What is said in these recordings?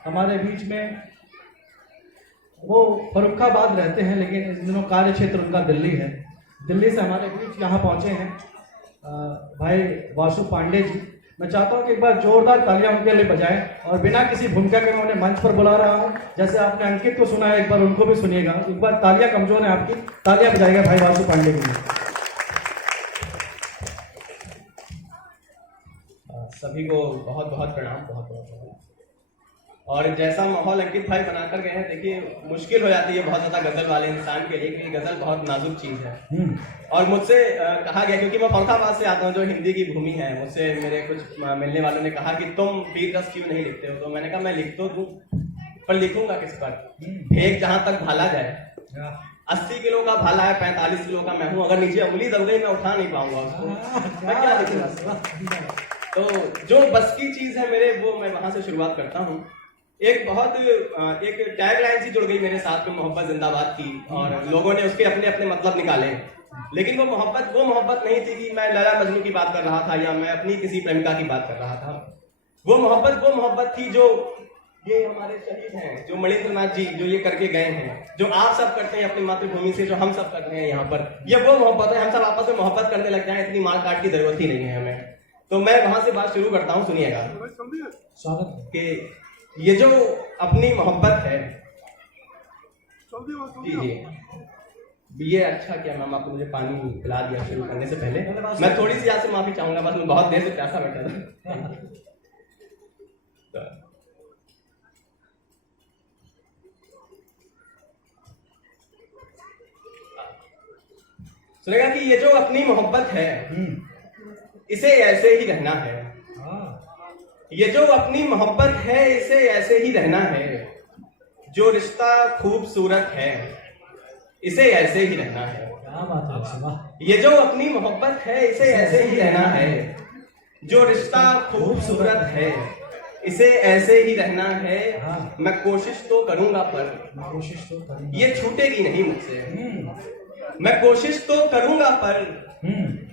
हमारे बीच में वो फर्रुखाबाद रहते हैं, लेकिन इस दिनों कार्य क्षेत्र उनका दिल्ली है। दिल्ली से हमारे बीच यहाँ पहुँचे हैं भाई वासु पांडे जी। मैं चाहता हूँ कि एक बार जोरदार तालियां उनके लिए बजाएं, और बिना किसी भूमिका के मैं उन्हें मंच पर बुला रहा हूँ। जैसे आपने अंकित को सुना है, एक बार उनको भी सुनिएगा। एक बार तालियां कमजोर है आपकी, तालियां बजाएगा भाई वासु पांडे के लिए। सभी को बहुत बहुत प्रणाम, बहुत बहुत प्रणाम। और जैसा माहौल अंकित भाई बनाकर गए हैं, देखिए मुश्किल हो जाती है बहुत ज्यादा गजल वाले इंसान के लिए, क्योंकि गजल बहुत नाजुक चीज है। और मुझसे कहा गया, क्योंकि मैं फर्रुखाबाद से आता हूँ जो हिंदी की भूमि है, मुझसे मेरे कुछ मिलने वालों ने कहा कि तुम वीर रस क्यों नहीं लिखते हो। तो मैंने कहा मैं लिख तो दूं, पर लिखूंगा किस पर। फेंक जहां तक भाला जाए, 80 किलो का भाला है, 45 किलो का मैं हूं। अगर नीचे उंगली दब गई मैं उठा नहीं पाऊंगा उसको, मैं क्या लिखूंगा। तो जो बस की चीज है मेरे, वो मैं वहां से शुरुआत करता हूँ। एक टैगलाइन सी जुड़ गई मेरे साथ में, मोहब्बत जिंदाबाद की, और लोगों ने उसके अपने अपने मतलब निकाले। लेकिन वो मोहब्बत नहीं थी कि मैं लैला मजनू की बात कर रहा था या मैं अपनी किसी प्रेमिका की बात कर रहा था। वो मोहब्बत थी जो ये हमारे शहीद हैं, जो मणिन्द्रनाथ जी जो ये करके गए हैं, जो आप सब करते हैं अपनी मातृभूमि से, जो हम सब कर रहे हैं यहाँ पर। ये वो मोहब्बत है। हम सब आपस में मोहब्बत करने लग जाए, इतनी मार काट की जरूरत ही नहीं है हमें। तो मैं वहां से बात शुरू करता हूँ, सुनिएगा। स्वागत कि ये जो अपनी मोहब्बत है, जी जी, ये अच्छा किया मैम आपने मुझे पानी पिला दिया शुरू करने से पहले। मैं थोड़ी सी आपसे माफी चाहूंगा, बस मैं बहुत देर से प्यासा बैठा था। सुनेगा कि ये जो अपनी मोहब्बत है, इसे ऐसे ही रहना है। ये जो अपनी मोहब्बत है, इसे ऐसे ही रहना है। जो रिश्ता खूबसूरत है, इसे ऐसे ही रहना है। क्या बात है। ये जो अपनी मोहब्बत है, इसे ऐसे ही रहना है। जो रिश्ता खूबसूरत है, इसे ऐसे ही रहना है। मैं कोशिश तो करूंगा, पर ये छूटेगी नहीं मुझसे। मैं कोशिश तो करूंगा, पर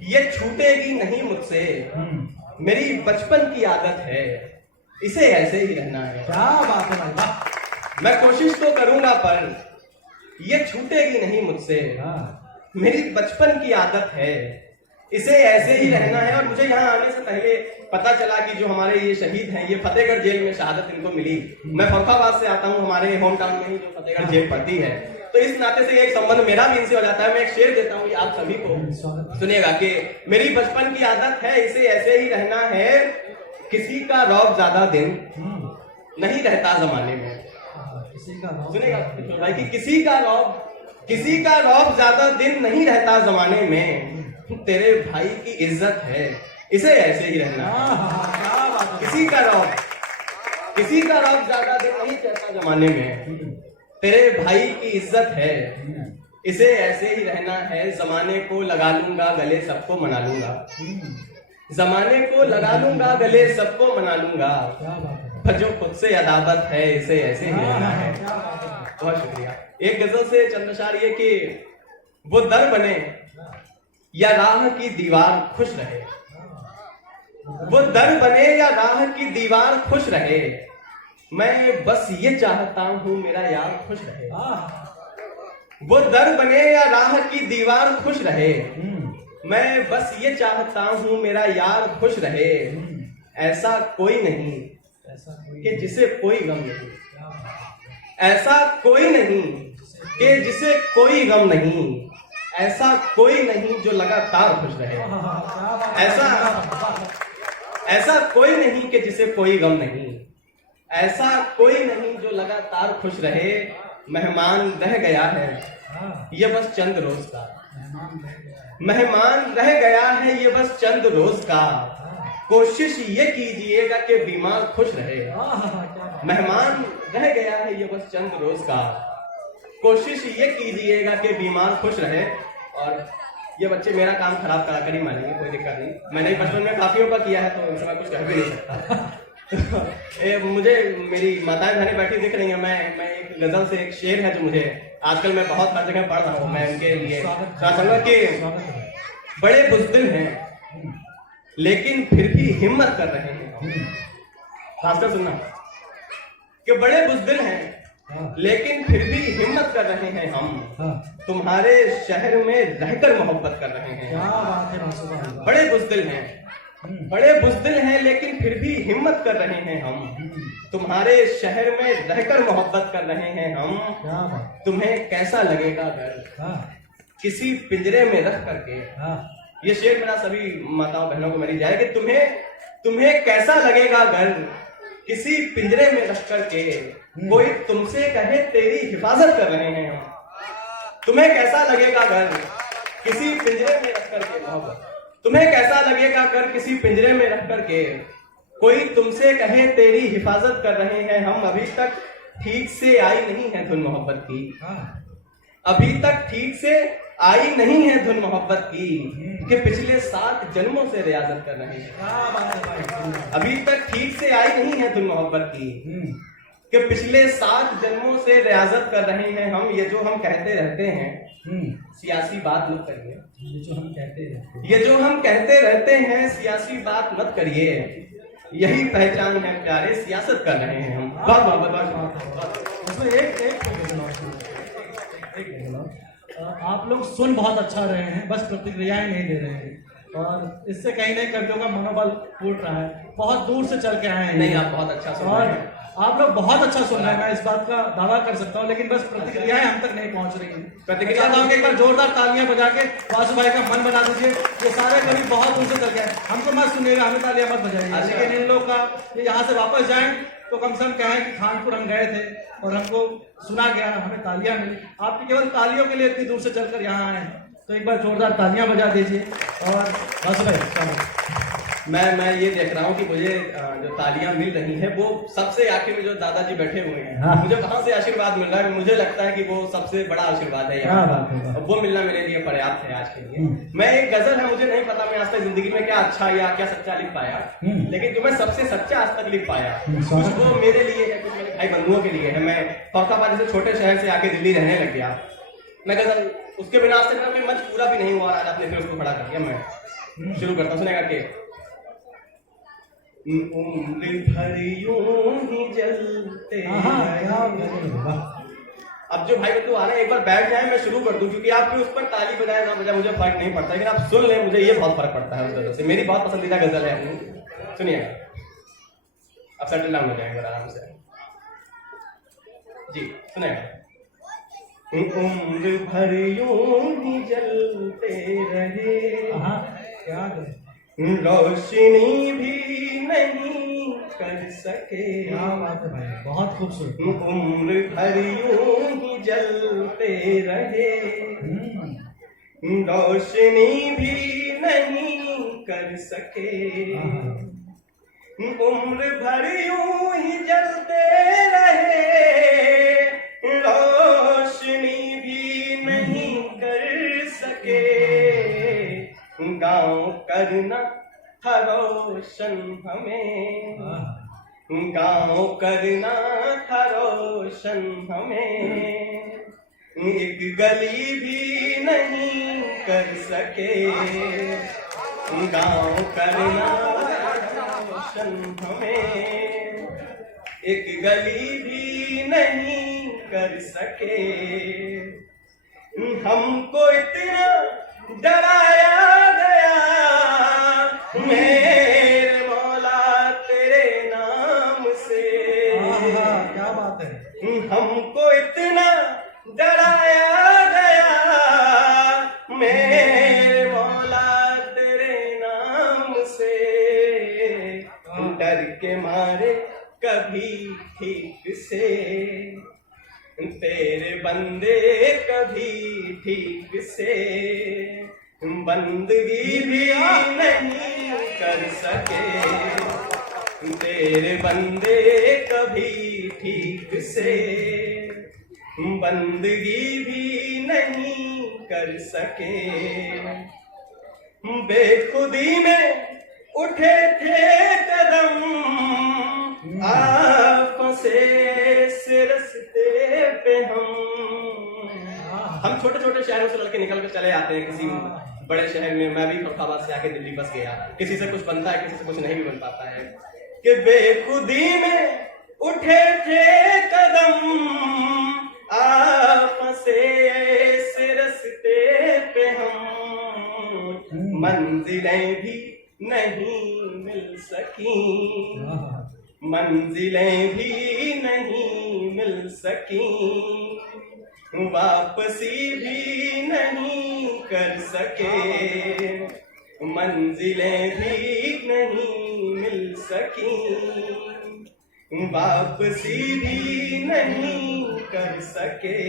ये छूटेगी नहीं मुझसे। मेरी बचपन की आदत है, इसे ऐसे ही रहना है। क्या बात है भाई। मैं कोशिश तो करूंगा, पर ये छूटेगी नहीं मुझसे। मेरी बचपन की आदत है, इसे ऐसे ही रहना है। और मुझे यहाँ आने से पहले पता चला कि जो हमारे ये शहीद हैं, ये फतेहगढ़ जेल में शहादत इनको मिली। मैं फर्रुखाबाद से आता हूँ, हमारे होम टाउन में ही जो फतेहगढ़ जेल पड़ती है, तो इस नाते से एक संबंध मेरा भी इनसे हो जाता है। मैं एक शेर देता हूँ आप सभी को, सुनिएगा कि मेरी बचपन की आदत है, इसे ऐसे ही रहना है। किसी का रौब ज्यादा दिन नहीं रहता जमाने में। सुनेगा भाई कि किसी का रौब ज्यादा दिन नहीं रहता जमाने में। तेरे भाई की इज्जत है, इसे ऐसे ही रहना है। किसी का रौब ज्यादा दिन नहीं रहता जमाने में। तेरे भाई की इज्जत है, इसे ऐसे ही रहना है। जमाने को लगा लूंगा गले, सबको मना लूंगा। जमाने को लगा लूंगा गले, सबको मना लूंगा। पर जो खुद से अदावत है, इसे ऐसे ही रहना है। बहुत शुक्रिया। एक गजल से चंद अशआर ये कि वो दर बने या राह की दीवार खुश रहे। वो दर बने या राह की दीवार खुश रहे। मैं बस ये चाहता हूं मेरा यार खुश रहे। वो दर बने या राह की दीवार खुश रहे। मैं बस ये चाहता हूं मेरा यार खुश रहे। ऐसा कोई नहीं कि जिसे कोई गम नहीं। ऐसा कोई नहीं कि जिसे कोई गम नहीं। ऐसा कोई नहीं जो लगातार खुश रहे। ऐसा कोई नहीं कि जिसे कोई गम नहीं। ऐसा कोई नहीं जो लगातार खुश रहे। मेहमान रह गया है ये बस चंद रोज का। मेहमान रह गया है ये बस चंद रोज का। कोशिश ये कीजिएगा कि बीमार खुश रहे। मेहमान रह गया है ये बस चंद रोज का। कोशिश ये कीजिएगा कि बीमार खुश रहे। और ये बच्चे मेरा काम खराब करा कर ही मानेंगे, कोई दिक्कत नहीं। मैंने बचपन में काफियों का किया है, तो इनसे मैं कुछ कह भी नहीं सकता। मुझे मेरी माताएं बहनें बैठी दिख रही हैं। मैं एक गजल से एक शेर है जो मुझे आजकल मैं बहुत हर जगह पढ़ रहा हूँ। मैं उनके लिए चाहूंगा कि बड़े बुज़दिल हैं लेकिन फिर भी हिम्मत कर रहे हैं। खासकर सुनना कि बड़े बुज़दिल हैं हाँ, लेकिन फिर भी हिम्मत कर रहे हैं हम, हाँ, तुम्हारे शहर में रहकर मोहब्बत कर रहे हैं। क्या बात है वासु भाई, बड़े बुज़दिल हैं, बड़े बुज़दिल हैं लेकिन फिर भी हिम्मत कर रहे हैं हम, तुम्हारे शहर में रहकर मोहब्बत कर रहे हैं हम। क्या बात, तुम्हें कैसा लगेगा घर हाँ, किसी पिंजरे में रख करके। हाँ, ये शेर मेरा सभी माताओं बहनों को मेरी जाए कि तुम्हें कैसा लगेगा घर किसी पिंजरे में रख करके, कोई तुमसे कहे तेरी हिफाजत कर रहे हैं हम। तुम्हें कैसा लगेगा घर किसी पिंजरे में रख करके मोहब्बत, तुम्हें कैसा लगेगा घर किसी पिंजरे में रख करके, कोई तुमसे कहे तेरी हिफाजत कर रहे हैं हम। अभी तक ठीक से आई नहीं है धुन मोहब्बत की, हाँ, अभी तक ठीक से आई नहीं है धुन मोहब्बत की, कि पिछले 7 जन्मों से रियाजत कर रहे हैं। क्या बात है भाई, अभी तक ठीक से आई नहीं है धुन मोहब्बत की, कि पिछले 7 जन्मों से रियाजत कर रहे हैं हम। ये जो हम कहते रहते हैं सियासी बात मत करिए, ये जो हम कहते हैं, ये जो हम कहते रहते हैं सियासी बात मत करिए, यही पहचान है प्यारे सियासत कर रहे हैं हम। वाह वाह वाह वाह। उसमें एक गजल और। आप लोग सुन बहुत अच्छा रहे हैं, बस प्रतिक्रियाएं नहीं दे रहे हैं, और इससे कहीं नहीं कवियों का मनोबल टूट रहा है। बहुत दूर से चल के आए हैं, नहीं आप बहुत अच्छा सुन रहे और हैं, आप लोग बहुत अच्छा सुन रहे हैं, मैं इस बात का दावा कर सकता हूँ, लेकिन बस प्रतिक्रियाएं हम तक नहीं पहुंच रही हैं। प्रतिक्रिया चाहता हूं कि एक बार जोरदार तालियां बजा के वासु भाई का मन बना दीजिए। ये सारे कवि बहुत दूर से चल गए, हमको मत सुनिएगा, हमें तालियां मत बजाइए, अच्छा। लेकिन इन लोग का ये यहाँ से वापस जाएं तो कम से कम कहें कि खानपुर हम गए थे और हमको सुना गया, हमें तालियां मिली। आपकी केवल तालियों के लिए इतनी दूर से चलकर यहाँ आए हैं, तो एक बार जोरदार तालियां बजा दीजिए। और वासु भाई चलो। मैं ये देख रहा हूँ कि मुझे जो तालियां मिल रही हैं वो सबसे आखिर में जो दादाजी बैठे हुए हैं, हाँ। मुझे वहां से आशीर्वाद मिल रहा है। मुझे लगता है कि वो सबसे बड़ा आशीर्वाद है क्या यहाँ बात है, और वो मिलना मेरे लिए पर्याप्त है आज के लिए। मैं एक गजल है, मुझे नहीं पता मैं आज तक जिंदगी में क्या अच्छा या क्या सच्चा लिख पाया, लेकिन जो मैं सबसे सच्चा आज तक लिख पाया कुछ वो मेरे लिए है, कुछ मेरे भाई बंधुओं के लिए है। मैं फौकाबाद जैसे छोटे शहर से आके दिल्ली रहने लग गया, मैं गजल उसके बिना आज तक मेरा कोई मंच पूरा भी नहीं हुआ, आज आपने फिर उसको खड़ा कर दिया। मैं शुरू करता हूँ, सुनेगा के उम्र भर यूं ही जलते अब जो भाई बंधु आ रहे हैं एक बार बैठ जाए, मैं शुरू कर दूं, क्योंकि आप फिर उस पर ताली बजाए ना बजाए मुझे फर्क नहीं पड़ता, लेकिन आप सुन लें मुझे ये बहुत फर्क पड़ता है उस गजल से। मेरी बहुत पसंदीदा गजल है अपनी, सुनिए अब सेटल डाउन हो जाएंगे आराम से जी, सुनेगा। उम्र भर यूं ही जलते रहे, क्या रोशनी भी नहीं कर सके। क्या बात है भाई, बहुत खूबसूरत। उम्र भर यूं ही जलते रहे, रोशनी भी नहीं कर सके। उम्र भर यूं ही जलते रहे, रोशनी भी नहीं कर सके। गाँव करना था रोशन हमें, गाँव करना था रोशन हमें, एक गली भी नहीं कर सके। गाँव करना रोशन हमें, एक गली भी नहीं कर सके। हमको इतना डराया गया मेरे मौला तेरे नाम से। क्या बात है, हमको इतना डराया गया मेरे मौला तेरे नाम से। डर के मारे कभी ठीक से तेरे बंदे कभी ठीक से बंदगी भी नहीं कर सके। तेरे बंदे कभी ठीक से बंदगी भी नहीं कर सके। बेखुदी में उठे थे कदम आप फंसे इस रास्ते पे हम छोटे छोटे शहरों से लड़के निकल कर चले आते हैं किसी बड़े शहर में। मैं भी फरुखाबाद से आके दिल्ली बस गया, किसी से कुछ बनता है किसी से कुछ नहीं भी बन पाता है। कि बेखुदी में उठे थे कदम आप फंसे ऐसे रास्ते पे हम, मंजिलें भी नहीं मिल सकी, मंजिलें भी नहीं मिल सकी, वापसी भी नहीं कर सके, मंजिलें भी नहीं मिल सकी, वापसी भी नहीं कर सके।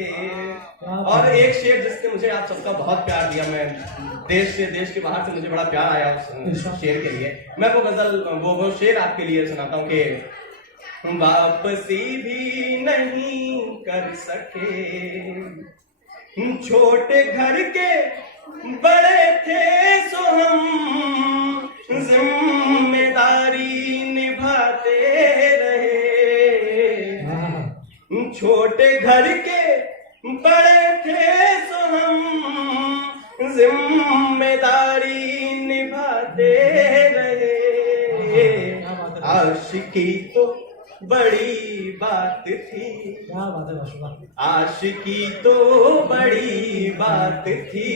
और एक शेर जिसने मुझे आप सबका बहुत प्यार दिया, मैं देश के बाहर से मुझे बड़ा प्यार आया उस शेर के लिए, मैं वो गजल वो शेर आपके लिए सुनाता हूँ कि वापसी भी नहीं कर सके, छोटे घर के बड़े थे सो हम जिम्मेदारी निभाते रहे, छोटे घर के बड़े थे सो हम जिम्मेदारी निभाते रहे, आशिकी तो बड़ी बात थी, क्या बात है माशाल्लाह, आशिकी तो बड़ी बात थी,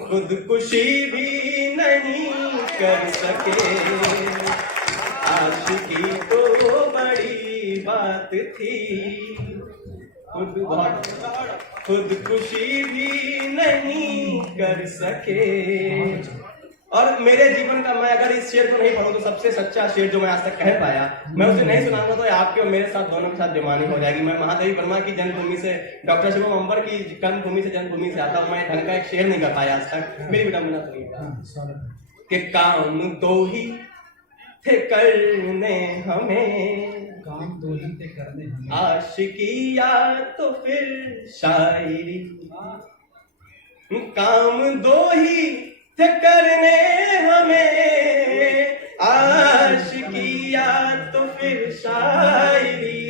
खुदकुशी भी नहीं कर सके, आशिकी तो बड़ी बात थी, खुदकुशी भी नहीं कर सके। और मेरे जीवन का मैं अगर इस शेर को नहीं पढ़ूं तो सबसे सच्चा शेर जो मैं आज तक कह पाया, मैं उसे नहीं सुनाऊंगा तो आपके और मेरे साथ दोनों के साथ बेईमानी हो जाएगी। मैं महादेवी वर्मा की जन्मभूमि से, डॉक्टर शिवम अंबर की कर्मभूमि से, जन्मभूमि से आता हूं, मैं ढंग का एक शेर नहीं कर पाया आज तक। मेरी विडंबना सुनिएगा कि काम दो ही थे करने हमें, काम दो ही थे करने हमें, आशिकी या तो फिर शायरी, काम दो ही थे करने हमें, आशिकी या तो फिर शायरी,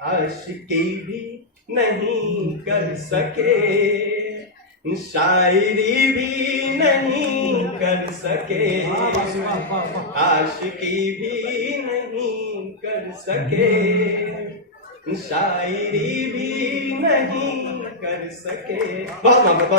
आशिकी भी नहीं कर सके, शायरी भी नहीं कर सके, आशिकी भी नहीं कर सके, शायरी भी नहीं कर सके। बहुत